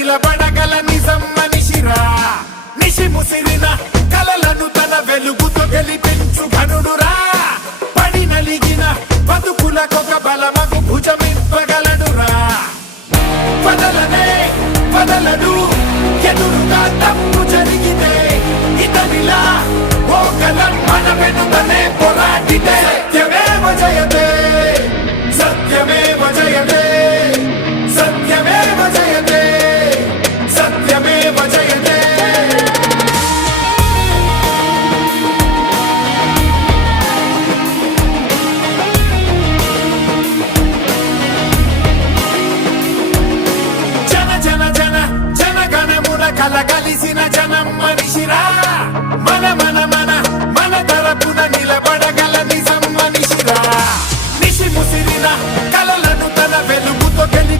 నిలబడగల నిజం మనిషిరా నిషి ముసిరిన కలలను తన వెలుగుతో గెలిపించు ఘనుడురా పడి నలిగిన బతుకులకొక బలమగు భుజమివ్వగలడురా వదలనే వదలడు ఎదురుగా తప్పు జరిగితే ఇతనిలా ఓ కలం మన వెనుకనే పోరాడితే సత్యమేవ జయతే సత్యమేవ జయతే సత్యమేవ జయతే సత్యమేవ జయతే జన జన జన జనగణమున కలగలిసిన జనం మనిషిరా మన